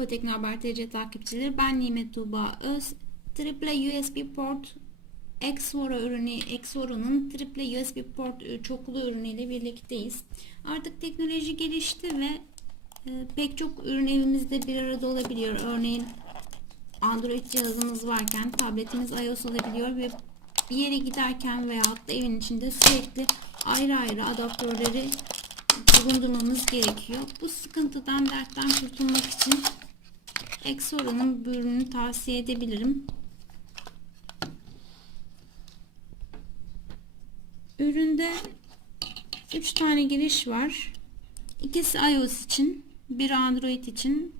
Avrupa Tekno Haber TC takipçileri ben Nimet Tuğba Öz. Triple USB port Exora ürünü, Exora'nın triple USB port çoklu ürünüyle birlikteyiz. Artık teknoloji gelişti ve e, pek çok ürün evimizde bir arada olabiliyor. Örneğin Android cihazımız varken tabletimiz iOS olabiliyor ve bir yere giderken veya da evin içinde sürekli ayrı ayrı adaptörleri bulundurmamız gerekiyor. Bu sıkıntıdan dertten kurtulmak için Exora'nın bu ürünü tavsiye edebilirim. Üründe 3 tane giriş var. İkisi iOS için, bir Android için.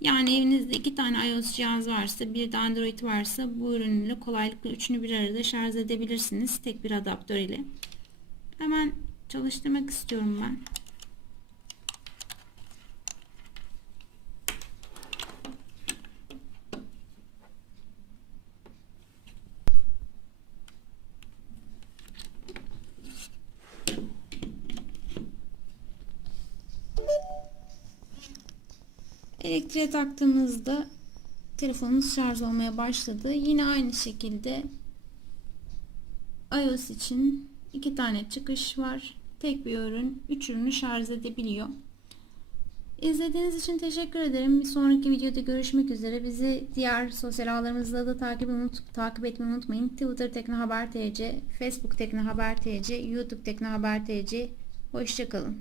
Yani evinizde iki tane iOS cihaz varsa, bir de Android varsa bu ürünle kolaylıkla üçünü bir arada şarj edebilirsiniz tek bir adaptör ile. Hemen çalıştırmak istiyorum ben. Elektriğe taktığımızda telefonumuz şarj olmaya başladı. Yine aynı şekilde iOS için iki tane çıkış var. Tek bir ürün, üç ürünü şarj edebiliyor. İzlediğiniz için teşekkür ederim. Bir sonraki videoda görüşmek üzere. Bizi diğer sosyal ağlarımızda da takip, unut, takip etmeyi unutmayın. Twitter Tekno Haber TC, Facebook Tekno Haber TC, YouTube Tekno Haber TC. Hoşçakalın.